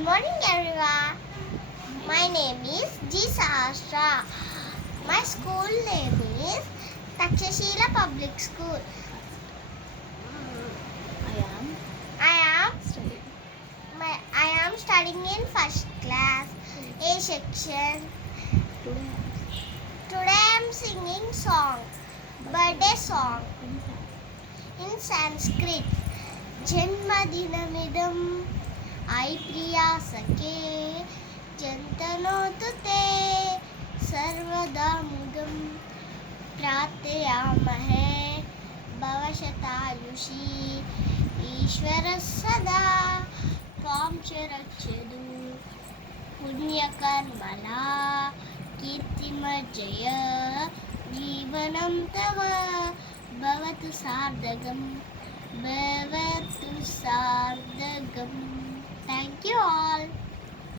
Good morning, everyone. My name is G. Sahasra. My school name is Takshashila Public School. I am studying in first class, A section. Today I am singing birthday song in Sanskrit. Janmadinamidam ai priya sake jantanotu te sarvada mudam प्रार्थयामहे भवशतायुषी ईश्वरः सदा त्वां च रक्षतु पुण्यकर्मणा कीर्तिमर्जय जीवनं तव भवतु सार्थकं. Thank you all.